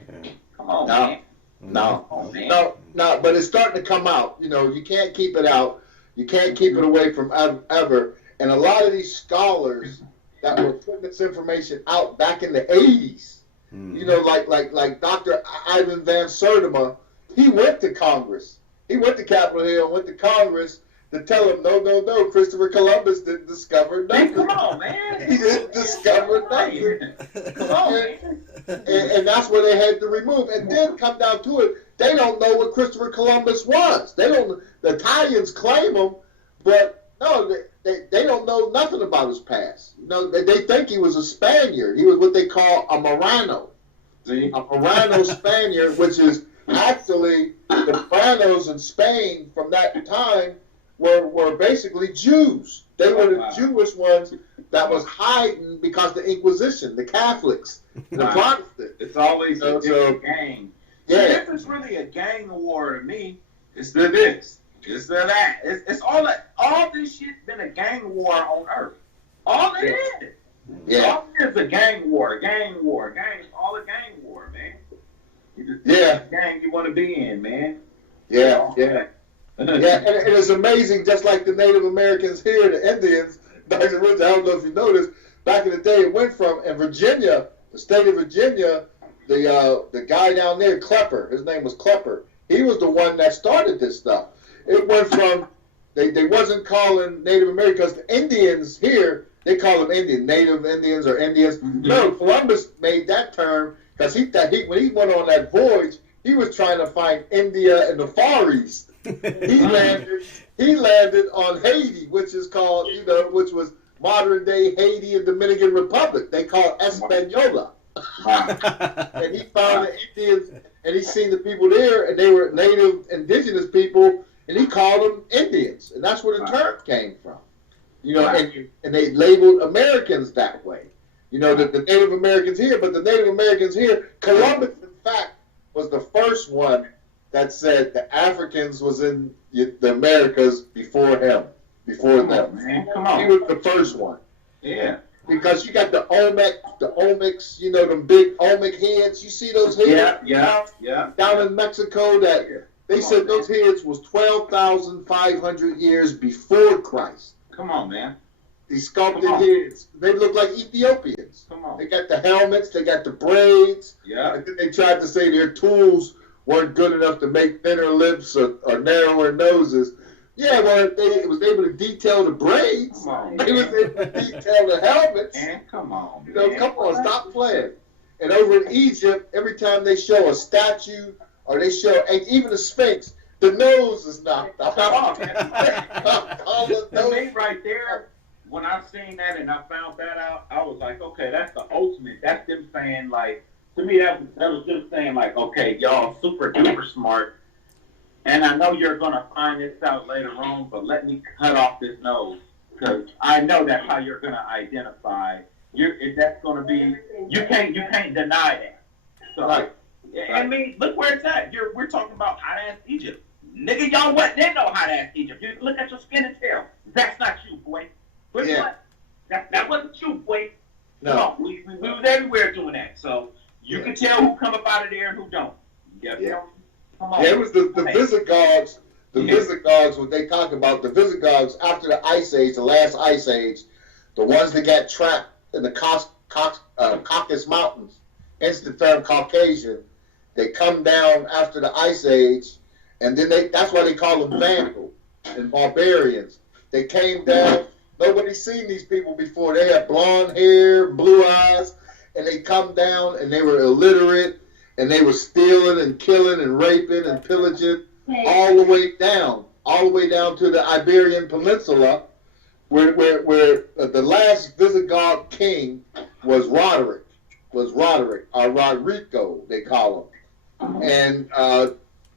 Come on, man. No. Come on, man. No, but it's starting to come out. You know, you can't keep it out. You can't keep it away from ever. And a lot of these scholars that were putting this information out back in the 80s, you know, like Dr. Ivan Van Sertima, he went to Congress. He went to Capitol Hill, went to Congress to tell them, no, Christopher Columbus didn't discover nothing. Hey, come on, man. He didn't discover nothing. Come on, man. And that's where they had to remove. And then come down to it, they don't know what Christopher Columbus was. They don't. The Italians claim him, but no, they don't know nothing about his past. You know, they think he was a Spaniard. He was what they call a Marrano. See? A Marrano Spaniard, which is actually the Marranos in Spain from that time were basically Jews. They were the Jewish ones that was hiding because the Inquisition, the Catholics, the Protestants. It's always a gang. Yeah. See, this is really a gang war to me. It's the this. It's the that. It's all that. All this shit been a gang war on Earth. All it is. Yeah. All it is a gang war. All a gang war, man. Yeah. Gang you want to be in, man. Yeah. And it's amazing, just like the Native Americans here, the Indians, Dr. Rich, I don't know if you noticed, back in the day it went from, in Virginia, the state of Virginia, the guy down there, Klepper, his name was Klepper, he was the one that started this stuff. It went from, they wasn't calling Native Americans, the Indians here, they call them Indian, Native Indians or Indians. No, Columbus made that term because when he went on that voyage, he was trying to find India and the Far East. He landed on Haiti, which is called, which was modern day Haiti and Dominican Republic. They call it Española. Wow. And he found the Indians, and he seen the people there, and they were native indigenous people, and he called them Indians, and that's where the term came from. You know, and they labeled Americans that way. You know, the Native Americans here, but the Native Americans here, Columbus, in fact, was the first one that said the Africans was in the Americas before him, before them. Man, come on. He was the first one. Yeah. Because you got the Olmecs, you know, them big Olmec heads. You see those heads? Yeah. Down in Mexico, that they said those heads was 12,500 years before Christ. Come on, man. These sculpted heads, they look like Ethiopians. Come on. They got the helmets, they got the braids. Yeah. And then they tried to say their tools weren't good enough to make thinner lips or narrower noses. Yeah, well, they was able to detail the braids. Come on, they was able to detail the helmets. Man, come on. You know, come on, stop playing. And over in Egypt, every time they show a statue or they show even the Sphinx, the nose is knocked off. Come on, man. All the The nose. thing right there, when I seen that and I found that out, I was like, okay, that's the ultimate. That's them saying, like, to me, that was them saying, like, okay, y'all super duper smart. And I know you're going to find this out later on, but let me cut off this nose. Because I know that's how you're going to identify. That's going to be, you can't deny that. So, Right. I mean, look where it's at. We're talking about hot-ass Egypt. Nigga, y'all didn't know hot-ass Egypt. You look at your skin and tell. That's not you, boy. But Yeah. what? That wasn't you, boy. No. We was everywhere doing that. So you can tell who come up out of there and who don't. Yeah. Come on. Yeah, it was the Visigoths. The Yeah. Visigoths, what they talk about, the Visigoths after the Ice Age, the last Ice Age, the ones that got trapped in the Caucasus Mountains, hence the term Caucasian, they come down after the Ice Age, and then that's why they call them Vandals and barbarians. They came down, nobody's seen these people before. They had blonde hair, blue eyes, and they come down and they were illiterate, and they were stealing and killing and raping and pillaging all the way down to the Iberian Peninsula, where the last Visigoth king was Roderick, or Rodrigo, they call him. And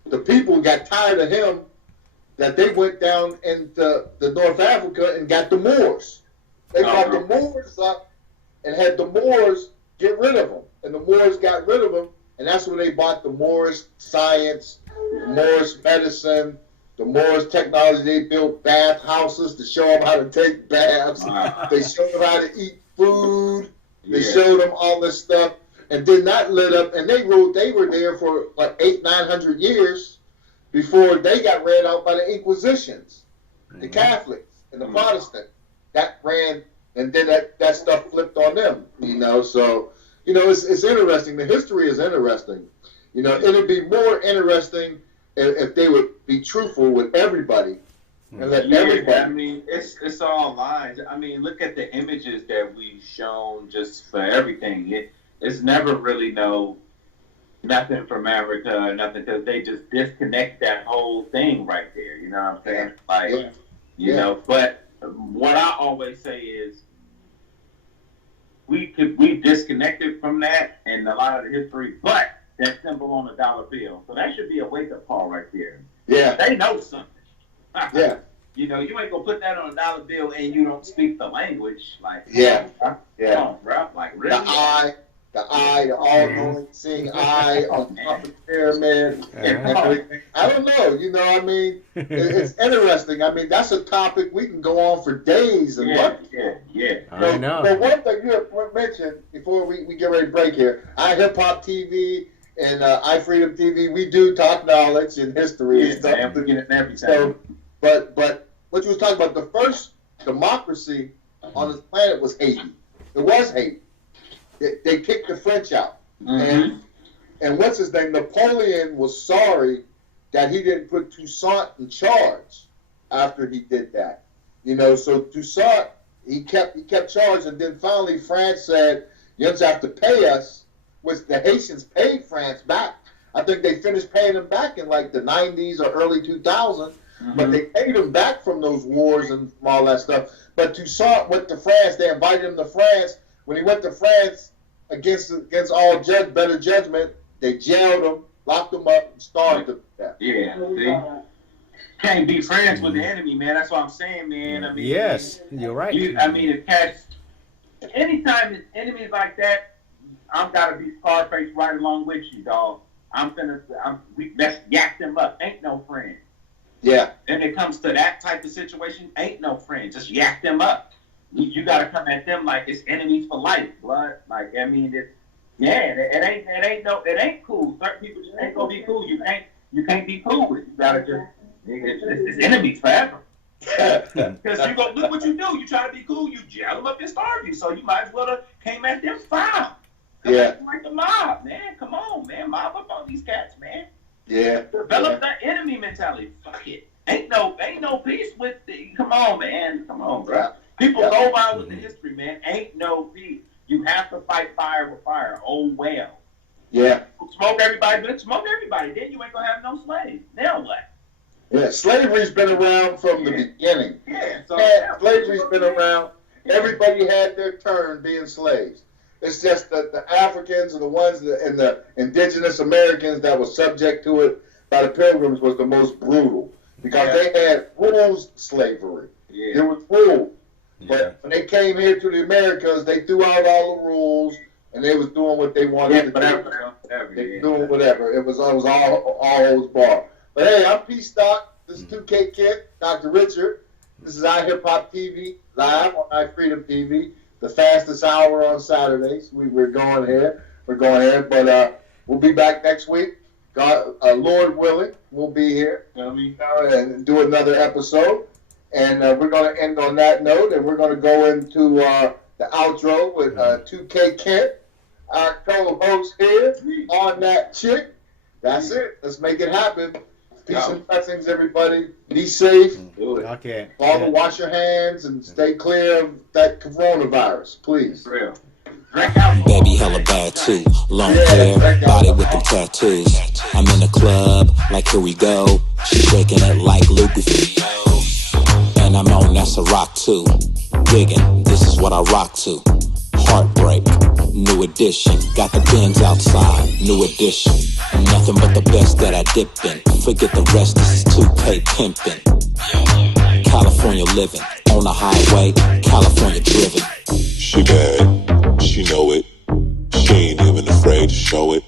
the people got tired of him, that they went down into the North Africa and got the Moors. They brought the Moors up and had the Moors get rid of them. And the Moors got rid of them, and that's when they bought the Moorish science, Moorish medicine, the Moorish technology. They built bath houses to show them how to take baths. They showed them how to eat food. They showed them all this stuff, and did not let up. And they were there for like 800-900 years before they got ran out by the Inquisitions, the Catholics and the Protestants. That ran, and then that stuff flipped on them. You know, so. You know, it's interesting. The history is interesting. You know, it'd be more interesting if they would be truthful with everybody and let everybody. I mean, it's all lies. I mean, look at the images that we've shown just for everything. It's never really nothing from America or nothing, because they just disconnect that whole thing right there. You know what I'm saying? Like, you know. But what I always say is, we disconnected from that and a lot of the history, but that symbol on the dollar bill. So that should be a wake-up call right there. Yeah. They know something. Yeah. You know, you ain't gonna put that on a dollar bill and you don't speak the language. Like, Yeah. Come on, bro. Like, really? The all-knowing, seeing eye on top of the pyramid and everything. I don't know. You know, I mean, it's interesting. I mean, that's a topic we can go on for days and months. Yeah. I know. But one thing you have mentioned before we get ready to break here, iHipHopTV and iFreedomTV, we do talk knowledge and history and stuff. Man, we get it every time. So, but what you was talking about, the first democracy on this planet was Haiti. It was Haiti. They kicked the French out. Mm-hmm. And what's his name? Napoleon was sorry that he didn't put Toussaint in charge after he did that. You know, so Toussaint, he kept charge, and then finally France said, you just have to pay us, which the Haitians paid France back. I think they finished paying them back in like the 90s or early 2000s. but they paid him back from those wars and from all that stuff. But Toussaint went to France. They invited him to France. When he went to France against all better judgment, they jailed him, locked him up, and starved him to death. Yeah, see? Can't be friends with the enemy, man. That's what I'm saying, man. I mean, yes, you're right. Anytime there's enemies like that, I'm gotta be Scarface right along with you, dog. Let's yak them up. Ain't no friend. Yeah. When it comes to that type of situation, ain't no friend. Just yak them up. You gotta come at them like it's enemies for life, blood. Like, I mean, it ain't cool. Certain people just ain't gonna be cool. You can't be cool with. You gotta just it's enemies forever. Because you go look what you do. You try to be cool. You jail them up and starve you. So you might as well have came at them foul. Yeah. Like the mob, man. Come on, man. Mob up on these cats, man. Yeah. Develop that enemy mentality. Fuck it. Ain't no peace with the. Come on, man. Come on, bro. People go by with the history, man. Ain't no peace. You have to fight fire with fire. Oh well. Yeah. Smoke everybody, but smoke everybody. Then you ain't gonna have no slaves. Now what? Yeah, slavery's been around from the beginning. Yeah, so slavery's been around. Everybody had their turn being slaves. It's just that the Africans and the ones and the indigenous Americans that were subject to it by the Pilgrims was the most brutal because they had rules slavery. Yeah. There was rules. But when they came here to the Americas, they threw out all the rules and they was doing what they wanted to do. They doing whatever. It was all holds bar. But hey, I'm P-Stock. This is 2K Kid, Dr. Richard. This is iHipHopTV live on iFreedomTV. The fastest hour on Saturdays. We're going here. But we'll be back next week. God, Lord willing, we'll be here and do another episode. And we're going to end on that note, and we're going to go into the outro with 2K Kent, our co-host here on that chick. That's it. Let's make it happen. Peace and blessings, everybody. Be safe. Okay. All wash your hands and stay clear of that coronavirus, please. Real. Baby hella bad too. Long hair, body with them tattoos. I'm in the club, like here we go. She shaking it like Lucas. And I'm on, that's a rock too. Digging, this is what I rock to. Heartbreak, new edition. Got the Benz outside, new edition. Nothing but the best that I dip in. Forget the rest, this is 2K pimpin'. California living, on the highway, California driven. She bad, she know it. She ain't even afraid to show it.